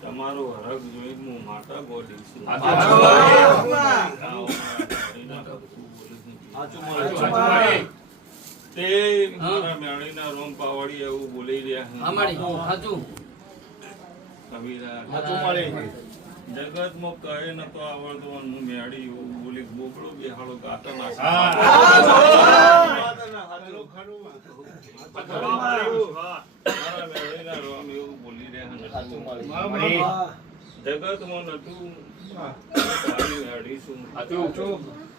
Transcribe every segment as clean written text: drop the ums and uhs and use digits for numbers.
તમારો હરક જોઈ હું માતા ગોડી છું તે મારા મેળીના રોમ પાવડી એવું બોલી રહ્યા જગત માં કહે નતો આવડતો હું મેળી એવું બોલી બોકડો બેહાડો ગાતા ના રોમ એવું બોલી રહ્યા જગત માં નતું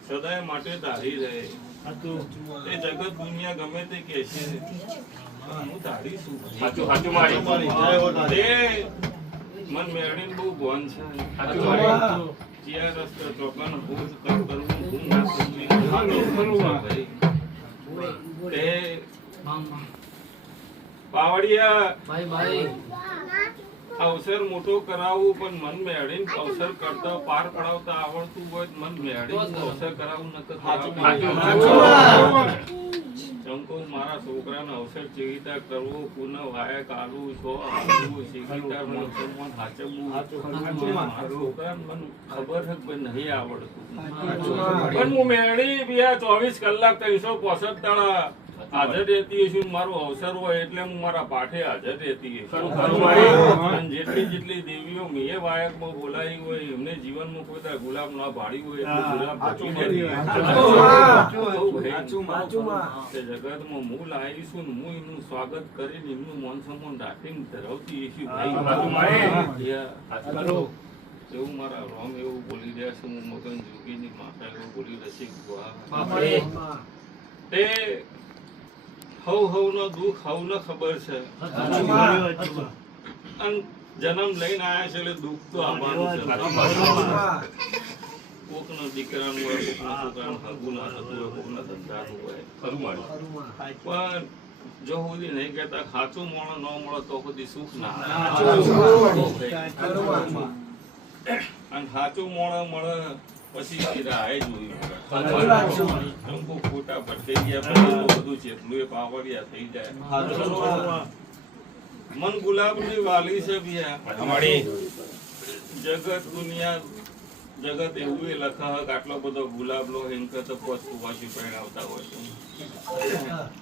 સદાય માટે ધારી રહે એ જગત દુનિયા ગમે તે કે છે હું ધારીશું મન મેળીને બહુ ભોન છે જ્યાં રસ્તે ચોકન હું કરવું હું ના પાવડિયા અવસર મોટો કરાવવું પણ મન મેળીને અવસર કરતા પાર પડાવતા આવડતું હોય મન મેળીને અવસર કરાવવું ચંકો મારા છોકરાનો અવસર ચેવિતા કરવો પુનઃ વાયક આલવું છો આલવું શીખીતા મન સન્માન હાચવવું મારા છોકરાને મને ખબર છે કે નહીં આવડતું પણ હું મેળી બી 24 કલાક 365 દાડા હાજર રહેતી છું મારો અવસર હોય એટલે હું મારા પાઠે હાજર રહેતી જેટલી જેટલી દેવીઓ મેં વાયકમાં બોલાવી હોય એમને જીવનમાં કોઈ ગુલાબ ના ભાડી હોય જગતમાં હું લાવીશું હું એનું સ્વાગત કરીને એમનું મન સન્માન રાખીને ધરાવતી એવું મારા રોમ એવું બોલી રહ્યા છે હું મગન જોગીની માતા એવું બોલી રસિક તે હવ નો દુઃખ હવ ને ખબર છે જન્મ લઈને આયા છે એટલે દુઃખ તો આવવાનું છે કોક નો દીકરાનું હોય કોક નો છોકરાનું હગું ના થતું હોય કોક ના ધંધાનું હોય પણ જો સુધી નહીં કહેતા સાચું મળે ન મળે તો સુધી સુખ ના અને સાચું મળે પછી રાહે જોયું ખોટા ભટકાઈ ગયા બધું જેટલું એ પાવડિયા થઈ જાય મન ગુલાબ ની વાલી છે જગત દુનિયા જગત એવું એ લખા આટલો બધો ગુલાબ લો એમ કરતો પોચી પહેરાવતા હોય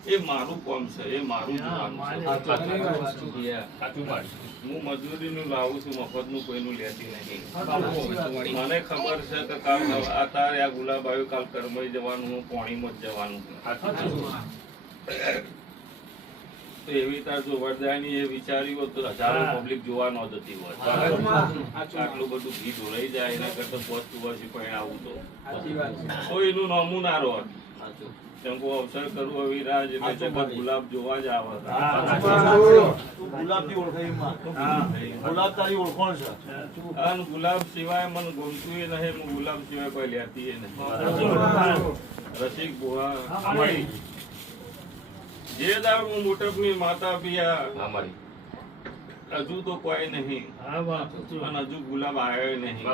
એ મારું કામ છે એ મારું હું મજૂરી નું લાવું છું મફત નું કોઈનું લેતી નહીં મને ખબર છે કે કાલ અત્યારે આ ગુલાબ આવ્યું કાલ કરમઈ જવાનું હું પાણીમાં જ જવાનું તો એવી તાર જો વરદાયની એ વિચાર્યું તો હજારો પબ્લિક જોવા ન જતી હોય આટલું બધું ઘી ઢોળાઈ જાય એના કરતા પોસ્ટ વર્ષી પહેણાવું તો એનું નમું ના રહો ચંકો અવસર કરવું એવી રાજ એટલે જગત ગુલાબ જોવા જ આવે અને ગુલાબ સિવાય મને ગમતું એ નહીં હું ગુલાબ સિવાય કોઈ લેતી એ નહીં રસિક બુઆ જે દાળ હું મોટપની માતા પિયા હજુ તો કોઈ નહીં અને હજુ ગુલાબ આવ્યો નહીં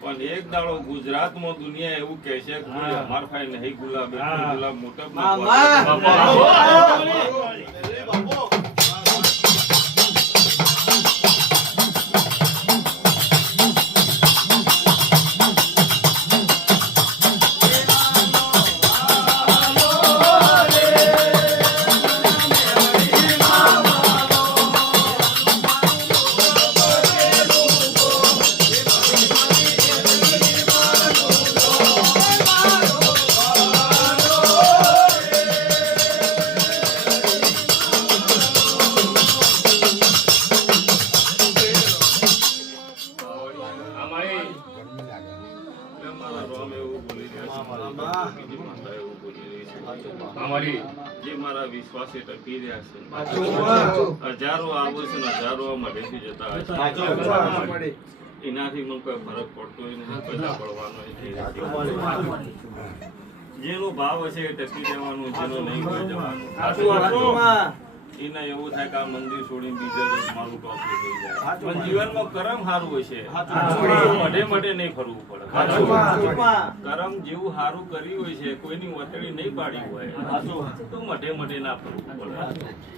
પણ એક દાડો ગુજરાતમાં દુનિયા એવું કહે છે કે અમાર ભાઈ નહીં ગુલાબ ગુલાબ મોટપ જે મારા વિશ્વાસે ટકી રહ્યા છે હજારો આવો છે ને હજારો મળેથી જતા એનાથી મને કોઈ ફરક પડતો નથી પૈસા પડવાનો જેનો ભાવ હશે એ ટકી જવાનું જેનો નહીં હોય જવાનું એને એવું થાય કે આ મંદિર છોડીને બીજા દિવસ મારું ટોપલું થઈ જાય. પણ જીવનમાં કરમ સારું હશે મઢે મઢે નહીં ફરવું પડે. કરમ જેવું સારું કર્યું હોય છે, કોઈની વતડી નહીં પાડી હોય તો મઢે મઢે ના ફરવું પડે.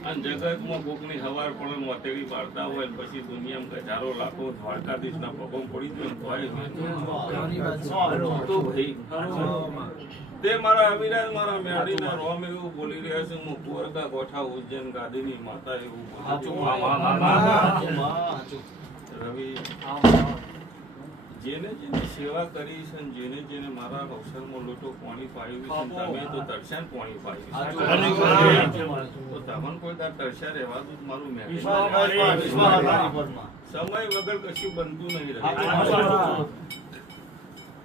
અને જગતમાં કોકની સવાર પડે વતડી પાડતા હોય પછી દુનિયામાં હજારો લાખો દ્વારકાધીશના પગમ પડી જાય તો ભાઈ તે મારા અવિરાજ મારા મેળીના રોમ એવું બોલી રહ્યા છે, હું કુંવરકા કોઠા ઉજ્જૈન ગાદીની માતા એવું રવિ જેને જેને સેવા કરી છે, જેને જેને મારા અવસરમાં લોટો પાણી પાયું છે, તમે તો તરસ્યા પાણી પાયું તો તમને કોઈ તાર તરસ્યા રહેવાતું મારું સમય વગર કશું બનતું નહીં રહ્યું.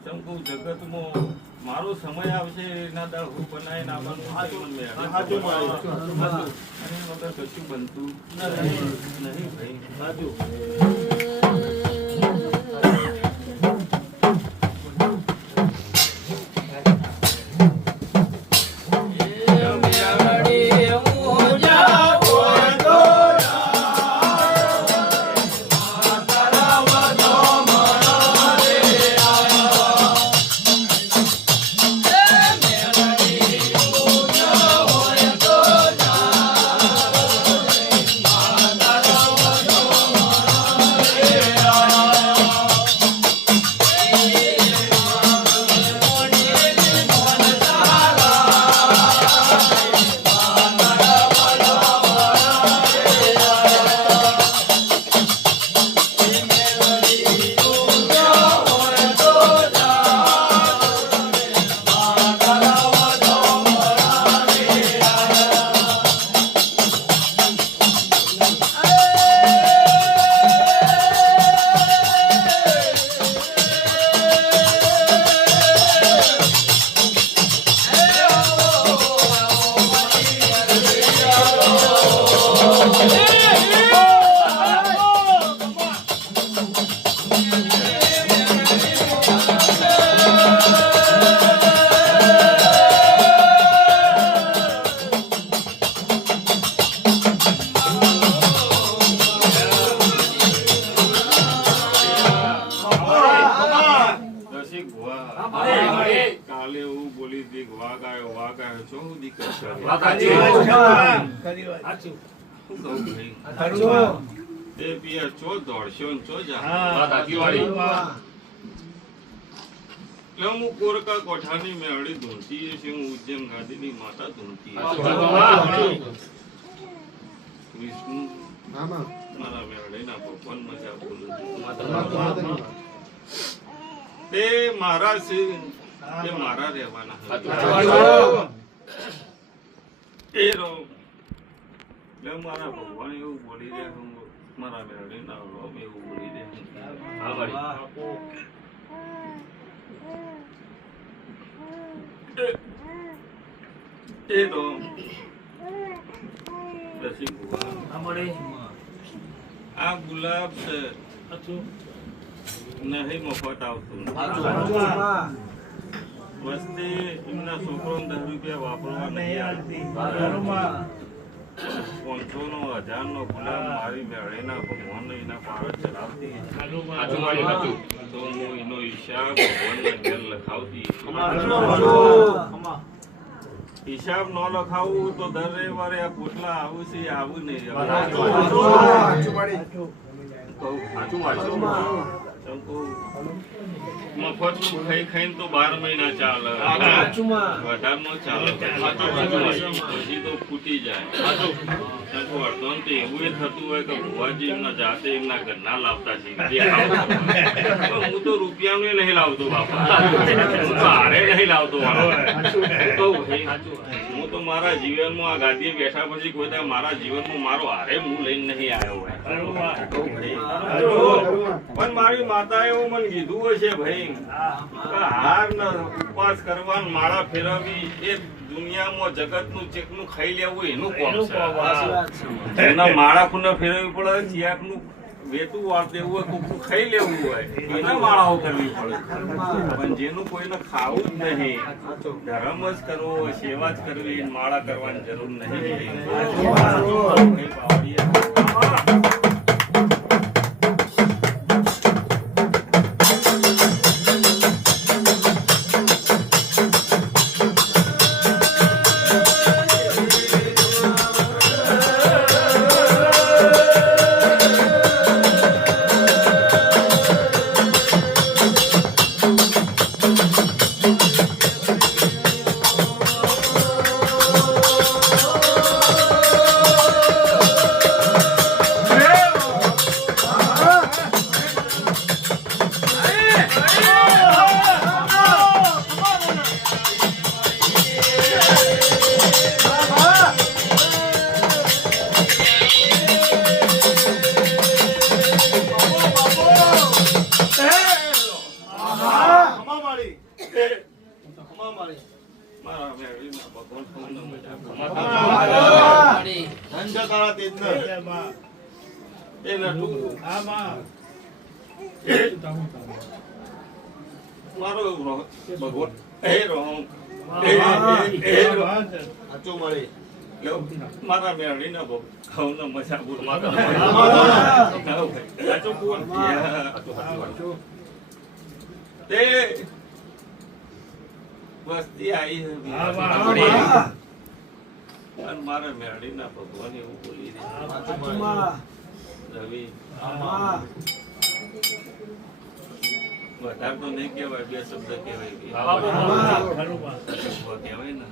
ચમકુ જગતમાં મારો સમય આવશે એના દાળ હું બનાવી નાખવાનું અને વગર કશું બનતું નહીં ભાઈ. કાલે એવું બોલી દીક વાઘ આવ્યો છો દીકરા ચો દોડશો ચો હું કોરકા કોઠાની મેળડી ધૂંટી છે, હું ઉજ્જૈન ગાદીની માતા ધૂંટી વિષ્ણુ મારા મેળડીના ભગવાન મજા બોલું તે મારા છે તે મારા રહેવાના એટલે મારા ભગવાન એવું બોલી રહ્યા હું મારા મેળડીના રોમ એવું બોલી રહ્યા એ તો દસી આ ગુલાબ છે નહીં મફત આવતું વસ્તી એમના છોકરો 10 રૂપિયા વાપરવા નહીં આવતી. 500 નો 1000 નો ગુલાબ મારી મેળીના ભગવાન એના પાર ચલાવતી તો હું એનો હિસાબ ભગવાનના ઘેર લખાવતી. હિસાબ ન લખાવું તો દર રવિવારે આ પોટલા આવું છે આવું નહીં મફતનું ખાઈ ખાઈને તો 12 મહિના ચાલે, વધારે નો ચાલે, પછી તો ફૂટી જાય. અડધો તો એવું થતું હોય કે ભુવાજી એમના જાતે એમના ઘરના લાવતા છે, હું તો રૂપિયાનું નહીં લાવતો બાપા, હું તો હારે નહીં લાવતો. હું તો મારા જીવનમાં આ ગાદીએ બેઠા પછી કોઈ મારા જીવનમાં મારો હારે હું લઈને નહીં આવ્યો હોય. પણ મારી માતા એવું મને કીધું હોય છે ભાઈ, હાર ઉપવાસ કરવા માળા ફેરવવી એ દુનિયામાં જગતનું ચેકનું ખાઈ લેવું એનું કોમ છે. એના માળા ખુને ફેરવવી પડે, ચિયાકનું વેતું વાર દેવું હોય કોકનું ખાઈ લેવું હોય એના માળાઓ કરવી પડે પણ જેનું કોઈને ખાવું જ નહીં ધર્મ જ કરવો સેવા જ કરવી માળા કરવાની જરૂર નહીં મારા મેળવી ના બહુ ખાવ મજા તે વસ્તી આવી અને મારા મેળવી ના ભગવાન એવું બોલી રવિ વધારે તો નહીં કહેવાય બે શબ્દ કહેવાય ને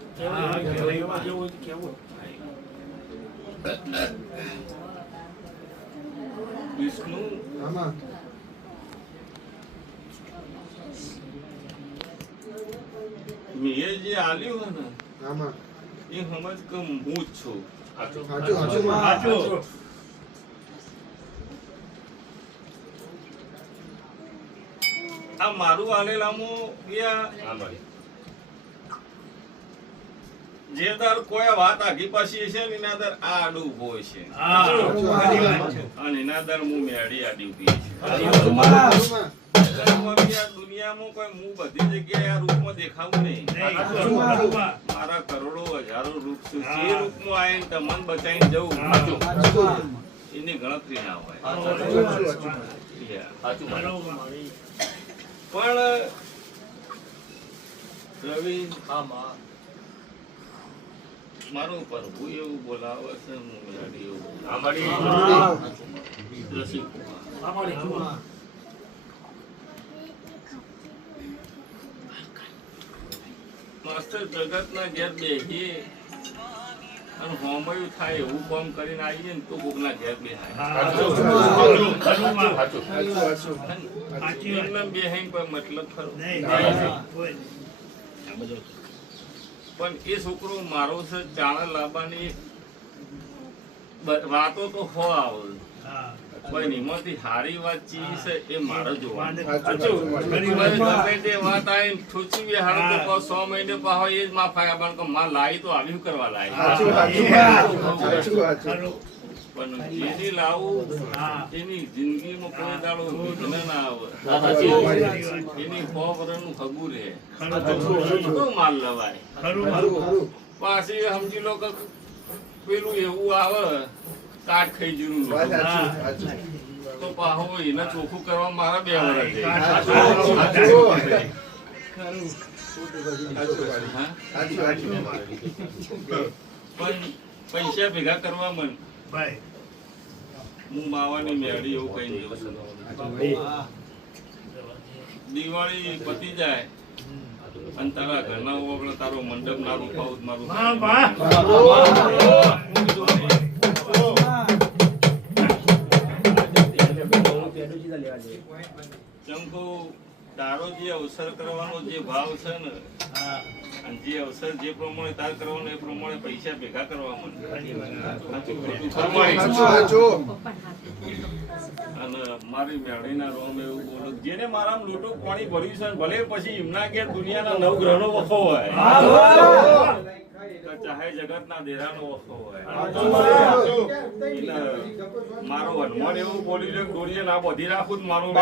વિષ્ણુ મેં જે આલ્યું ને એ સમજ કે હું જ છું આ મારું આલેલામાં જે દર કોઈ વાત આગી પાછી છે ને એના દર આ આડું ઉભો છે અને એના દર હું મેળી આડી ઉભી છે દુનિયામાં કોઈ હું બધી જગ્યાએ આ રૂપમાં દેખાવું નહીં મારા કરોડો હજારો રૂપ છે જે રૂપમાં આવીને તમને બચાવીને જવું એની ગણતરી ના હોય પણ રવિ મારું પ્રભુ એવું બોલાવે છે માસ્ટર જગત ના ઘેર બેહીએ અને હોમયું થાય એવું કામ કરીને આવીએ ને તો કોક ના ઘેર બેહાય બેહાઈ કોઈ મતલબ ખરો પણ એ છોકરો મારો છે ચાણા લાવવાની વાતો તો હો આવે પણ એમાંથી સારી વાત ચી છે એ મારે જોવાની વાત આવી ઠોચી બિહાર તો 100 મહિને પાહો એ જ માફાયા પણ માં લાવી તો આવ્યું કરવા લાવી પણ જેની લાવું એની જિંદગીમાં કોઈ દાડો વિઘ્ન ના આવે એની 100 વર્ષનું ખગું રહે તો માલ લવાય પાછી સમજી લો કે પેલું એવું આવે કાટ ખાઈ જરું તો પાહો એને ચોખ્ખું કરવા મારા 2 વર્ષ પૈસા ભેગા કરવા મન હું માવાની મેળી એવું કઈ જઉં છું દિવાળી પતી જાય અને તારા ઘરના આપણે તારો મંડપ ના રૂપાવું મારું ચમકો તારો જે અવસર કરવાનો જે ભાવ છે ને અને જે અવસર જે પ્રમાણે તાર કરવાનો એ પ્રમાણે પૈસા ભેગા કરવા માંડે અને મારી મેળીના રોમ એવું બોલું જેને મારા લોટો પાણી ભર્યું છે ભલે પછી એમના ઘેર દુનિયાના 9 ગ્રહનો વખો હોય ચાહે જગતના દેરાનો વખો હોય મારો હનુમાન એવું બોલ્યું છે દોરીએ ના બધી રાખું મારું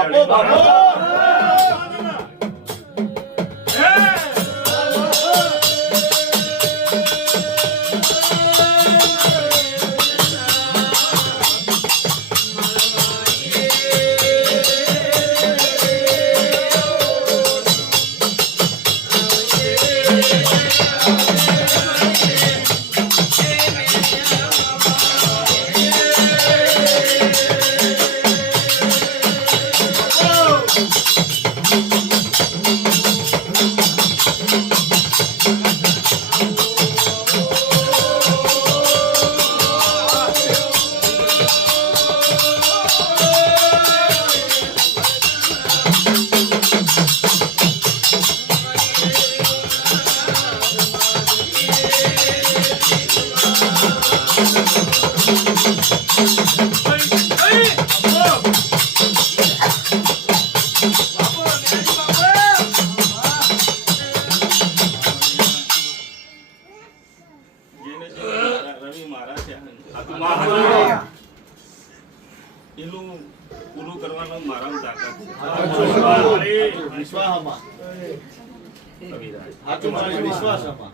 પૂરું કરવાનો મારા તાકાત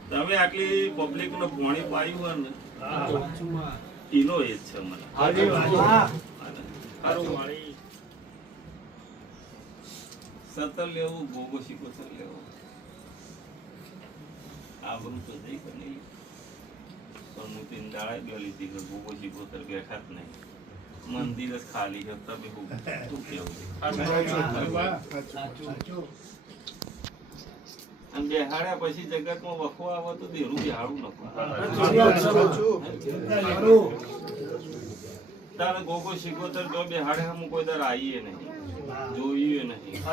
તમે આટલી પબ્લિક નો પાણી પાયું હોય ને એનો એ જ છે મને સતર લેવું ભોગો શીખોતર લેવું આ બધું તો જઈ કે નહીં પણ હું તીન દાડા બે લીધી કે ભોગો શીખોતર બેઠા જ નહીં મંદિર જ ખાલી છે તમે શું કેવું અને બેહાડ્યા પછી જગતમાં વખો આવે તો દેરું બેહાડું નખું તારે ગોગો શીખોતર જો બેહાડ્યા હું કોઈ દર આવીએ નહીં જોઈએ નહીં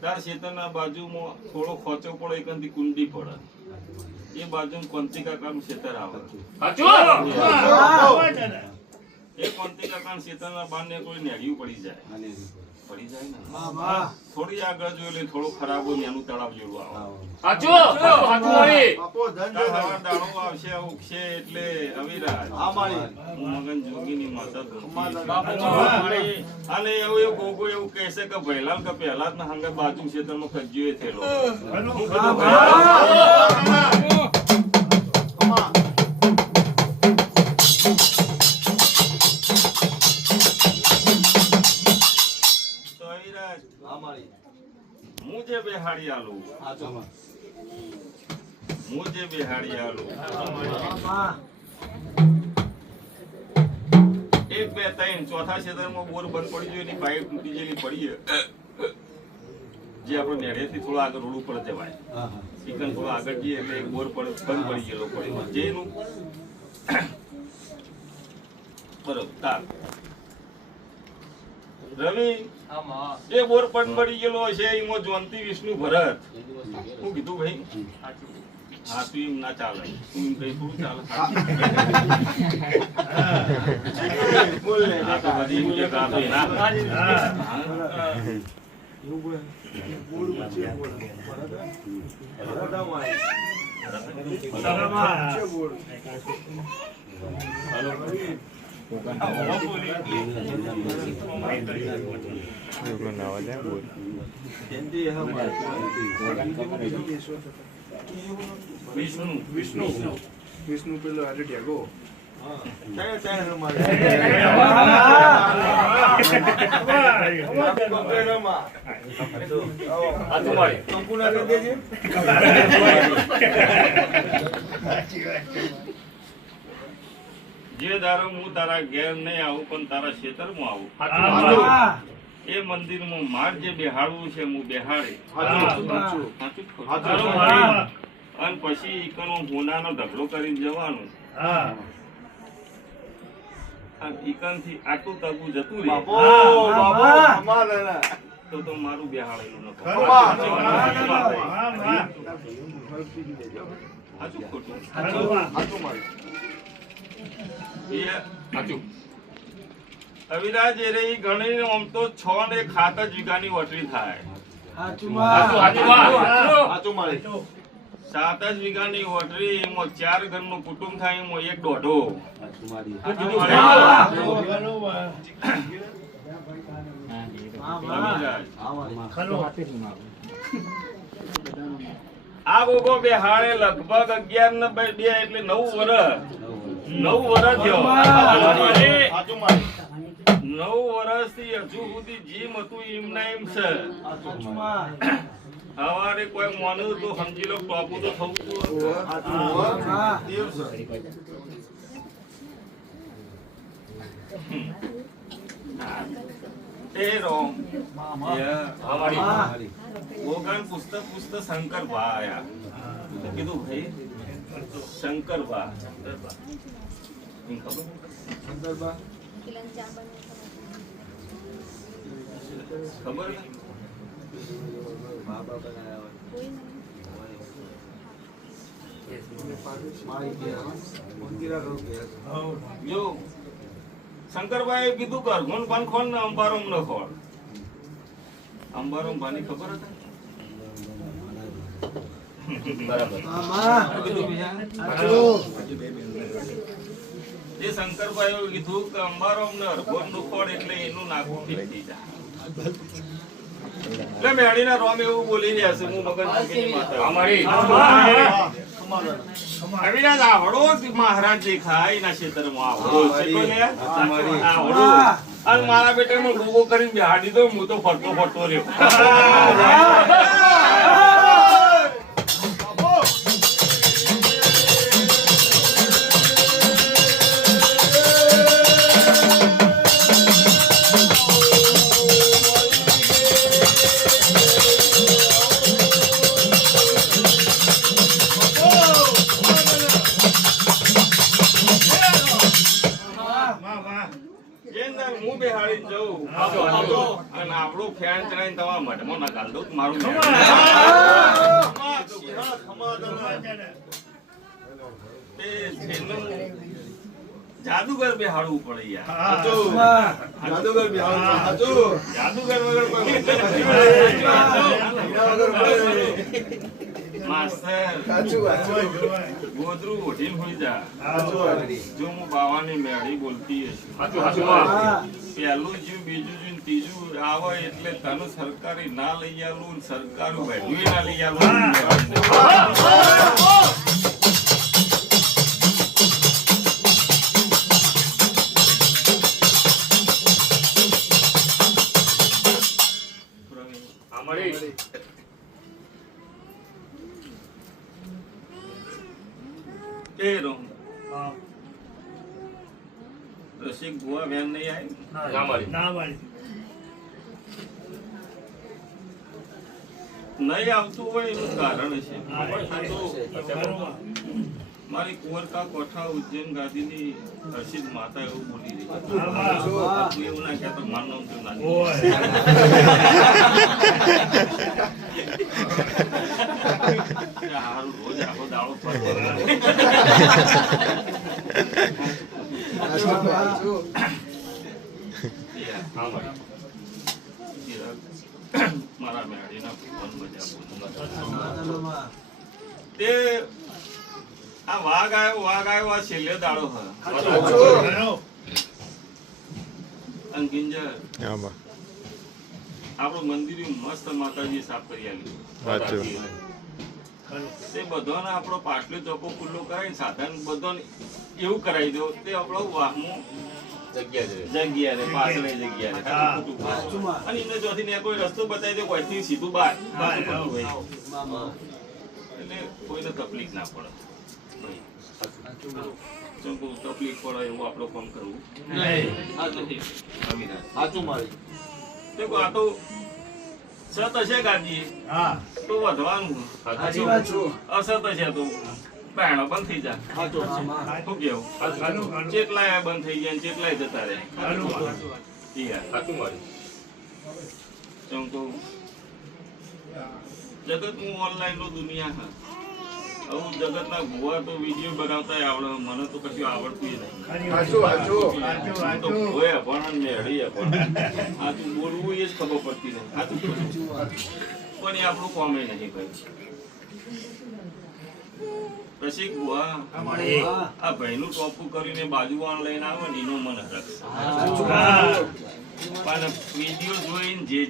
તાર ખેતરના બાજુમાં થોડો ખોચો પડે એકંદી કુંડી પડે એ બાજુ કોંતી કાકાનું ખેતર આવે એ કોંતી કાકાના ખેતરના બારને કોઈ નેડિયું પડી જાય ને થોડી આગળ જોઈ લે થોડો ખરાબ હોય એનું તળાવ જેવું આવે દાડો આવશે ઉગશે એટલે અવિરાજ મગન જોગીની માતા અને એવું એવું ગોગો એવું કહેશે કે ભૈલાલ કે પહેલા જ ના હંગે બાજુ ક્ષેત્રમાં કજ્યો થયેલો મુજે બેહાડી આલું એક બે ત્રણ ચોથા ક્ષેત્રમાં બોર બંધ પડી ગયો એની પાઇપ તૂટી ગયેલી પડી જે આપણે નેડેથી થોડા આગળ રોડ ઉપર જવાય ચિકન થોડા આગળ જઈએ એટલે એક બોર બંધ પડી ગયેલો પડી જેનું બરોબર તાર રવિ એ બોર પણ પડી ગયેલો છે એમાં જોનતી વિષ્ણુ ભરત હું કીધું ભાઈ હા તું એમ ના ચાલે તું એમ કઈ થોડું ચાલે વિષ્ણુ પેલો આજે ઢેગો જે દારો હું તારા ઘેર નહીં આવું પણ તારા ખેતરમાં આવું એ મંદિરમાં માર જે બેહાડવું છે હું બેહાડે અને પછી ઈકનો હોનાનો ઢગલો કરીને જવાનું ઈકન થી આટલું તગું જતું રહે તો મારું બેહાડેલું નથી ખોટું અવિરાજ એ રહી ગણીને આમ તો 6 ને 7 જ વીઘાની વટરી થાય. સાચું 7 જ વીઘાની વટરી એમાં 4 ઘરનું કુટુંબ થાય એમાં એક દોઢો. અવિરાજ. આ ગોગો બેહાડે લગભગ 11 ને 2 એટલે 9 વર્ષ. 9 વર્ષ થયો. 9 વર્ષથી હજુ સુધી જીમ હતું એમના એમ છે. હવારે કોઈ માનું તો સમજી લો ટોપું તો થવું પુસ્તક શંકર ભા આયા. કીધું ભાઈ શંકર ભા ખબર જો શંકરભાઈ કીધું કર ગુણ પાન ખોલ ને અંબારોમ ન ખોલ. અંબારોમ ભાની ખબર હતા? એ શંકરભાઈ કીધું કે અંબારોમ ને અરગોન નું ખોળ એટલે એનું નાખું ઠીક થઈ જાય. એટલે મેળીના રોમ એવું બોલી રહ્યા છે. હું મગન અવિરાજ આવડો મહારાજ દેખાય ના ક્ષેત્રમાં આવડો છે તો લે આવડો. અને મારા બેટાનો ડૂબો કરીને બેહાડી દો. હું તો ફરતો રહ્યો. હું બેહાડી જઉં અને આપણું ફેન ચડાવીને તમારા મઢમાં નકાલ દઉં મારું જાદુગર બેહાડવું પડે યાર. જાદુગર વગર માસ્ટર ગોદરું ઓઢીને હોઈ જા. જો હું બાવાની મેળી બોલતી પેલું જીવ બીજું જીવ ત્રીજું આવે એટલે તને સરકારી ના લઈ આલું સરકારું વેલ્યુ ના લઈ આલું. રસિક ભુવા બેન નહીં આવી નહીં આવતું હોય એનું કારણ છે. મારી કુંવરકા કોઠા ઉજ્જૈન ગાદીની હર્ષિત માતા એવું બોલી રહી. એવું ના કહેતો માનવ તો ના હારું રોજ આખો દાડો મારા મેળીના તે આ વાઘ આવ્યો આ છેલ્લે દાડો અંકિંજર આપણું મંદિર મસ્ત માતાજી સાફ કરી આલ્યું. તે બધાને આપણો પાટલો ચોખ્ખો ખુલ્લો કરાવી સાધન બધો એવું કરાવી દો. તે આપણો વાહમાં જગ્યા રે પાછળ જગ્યા અને એને જોથી ને કોઈ રસ્તો બતાવી દે કોઈથી સીધું બહાર એટલે કોઈને તકલીફ ના પડે. તકલીફ પડે એવું આપણું કામ કરવું આ તો સત હશે ગાંધી તો વધવાનું અસત હશે તો બહેણો બંધ થઈ જાય. શું કેવું? ચેટલાય બંધ થઈ જાય ચેટલાય જતા રહે. જગત હું ઓનલાઈન નો દુનિયા આવું જગતના ભુવા તો વિડીયો બનાવતા આવડે, મને તો કશું આવડતું નહીં. હું તો ભોય અભણ ને મેળી અભણ. આ તું બોલવું એ જ ખબર પડતી નહીં. આ તું પણ એ આપણું કોમે નહીં ભાઈ. પછી ભુવા આ ભાઈનું ટોપું કરીને બાજુવાળા લઈને આવે ને એનો મને રક્ષ. પણ વિડીયો જોઈને જે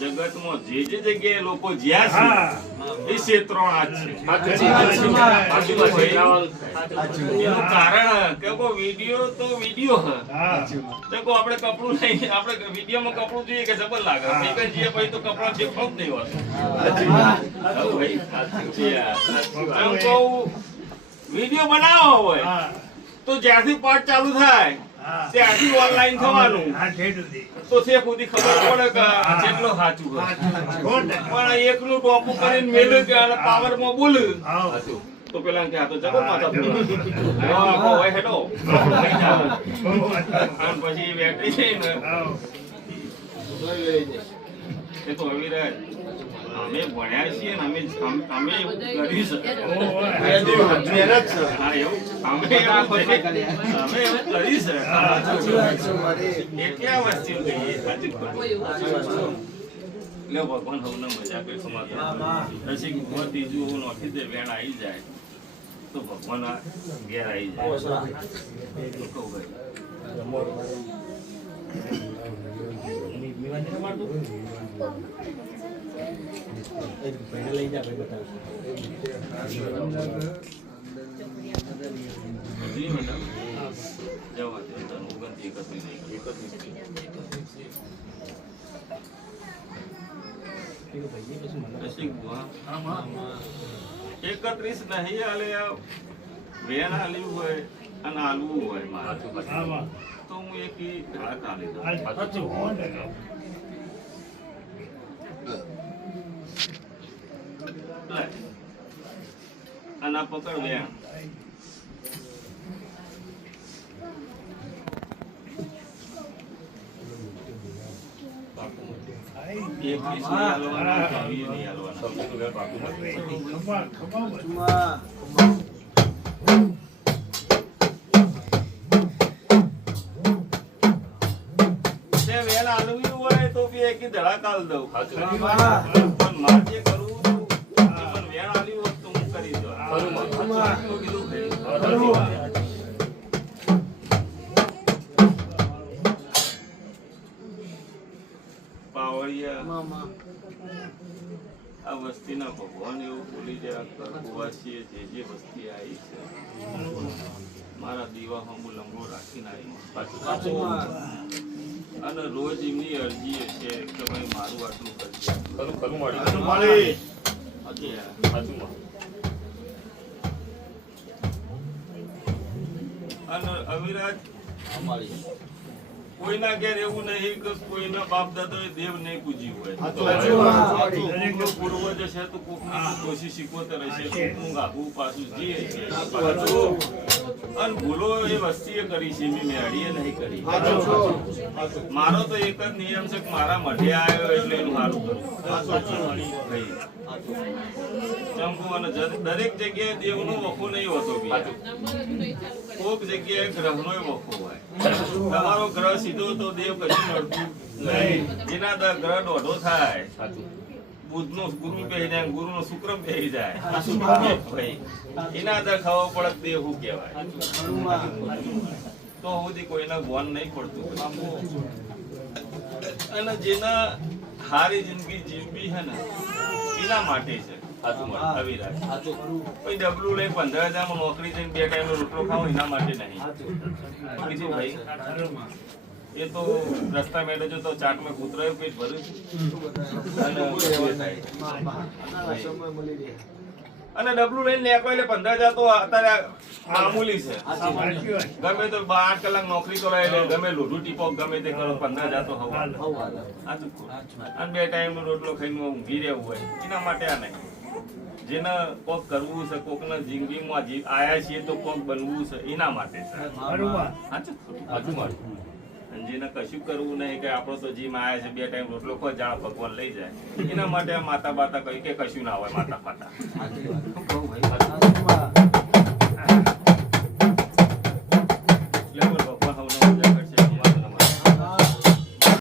જગતમાં જે જગ્યાએ લોકો જ્યાં છે એ ક્ષેત્રો આ છે. એનું કારણ કે વિડીયો તો વિડીયો હે. આપણે કપડું નહીં, આપણે વિડીયોમાં કપડું જોઈએ કે જબર લાગે, જે ભાઈ તો કપડા દેખાવ જ નહીં હોતું. વિડીયો બનાવો હોય તો જ્યાંથી પાઠ ચાલુ થાય ત્યાંથી ઓનલાઈન થવાનું, તો તે ખુદી ખબર પડે કે કેટલો સાચું પણ એકનું ટોપું કરીને મેલું કે પાવરમાં બોલું તો પેલા કે આ તો જબર માથા હોય હેડો પછી બેટરી છે ને એ તો હવે રહે. અમે ભણ્યા છીએ ને અમે એવું કરી શકીએ. ભગવાન હવને મજા કરી સમાધાન પછી ત્રીજું હું નોખી દે વેણ આવી જાય તો ભગવાન ઘેર આવી જાય તો કહું ભાઈ લઈ જા ભાઈ બતાવશે. એકત્રીસ નહીં આલે વેણ આલ્યું હોય અને આલવું હોય મારા તો હું એક ઢાક આલી અને આ પકડ વેણ ધડાકાલ દઉં પણ મારે કરવું વેણ આલી હોત તો હું કરી દઉં. પાવડિયા આ વસ્તીના ભગવાન એવું બોલી જાય જે વસ્તી આવી છે મારા દીવા હું લંબો રાખીને આવી અને રોજ એમની અરજી છે કે ભાઈ મારું આટલું કરજે. અને અવિરાજ કોઈના ઘેર એવું નહીં કે કોઈના બાપ દાદા દેવ નહીં પૂજ્યું હોય. પૂર્વજ છે તો કોકની કોશી શીખવતર હશે, કોકનું ગાભું પાછું જીએ છે અને ભૂલો એ વસ્તીએ કરી છે, મેં મેળીએ નહીં કરી. મારો તો એક જ નિયમ છે કે મારા મઢે આવ્યો એટલે એનું સારું કરું. ચંપુ અને દરેક જગ્યાએ દેવનો વખો નહીં હોતો. કોક જગ્યાએ ગ્રહનો વખો હોય. તમારો ગ્રહ સીધો તો દેવ કશું મળતું નહીં. જેના દર ગ્રહ દોઢો થાય બુધનો ગુરુ પહેરી જાય, ગુરુનો શુક્ર પહેરી જાય, એના દર ખબર પડે દેવ શું કહેવાય. તો સુધી કોઈના ભોન નહીં પડતું. અને જેના હારી જિંદગી જીવવી છે ને એના માટે છે. ડબલું લઈ 15,000 નોકરી જઈને 2 ટાઈમનો રોટલો ખાવો એના માટે નહીં. બીજું ભાઈ એ તો રસ્તા મેળે જો તો ચાટમાં કૂતરાયું પેટ ભર્યું અને ડબલું લઈને લેકો એટલે 15,000 તો અત્યારે મામૂલી છે. ગમે તો 8 કલાક નોકરી તો લઈ લે, ગમે લોઢું ટીપોક ગમે તે કરો 15,000 તો હવા. અને 2 ટાઈમનો રોટલો ખાઈને ઊંઘી રહેવું હોય એના માટે આ નહીં. જેને કોક કરવું છે, કોકના જિંદગીમાં આયા છીએ તો કોક બનવું છે એના માટે છે. સમજીને કશું કરવું નહીં કે આપણો તો જીમ આવ્યા છે 2 ટાઈમ રોટલો કોઈ જાળ ભગવાન લઈ જાય એના માટે આ માતા બાતા કહી કે કશું ના હોય માતા બાતા સાચી વાત. કહું ભાઈ, વાત